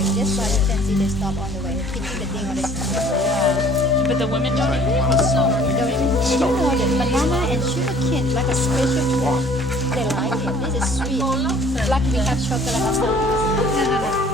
like this one. You can see they stop on the way, keeping the thing on the But the women don't eat it? you know the banana and sugar cane like a special treat. They like it. This is sweet. Like we have chocolate or something.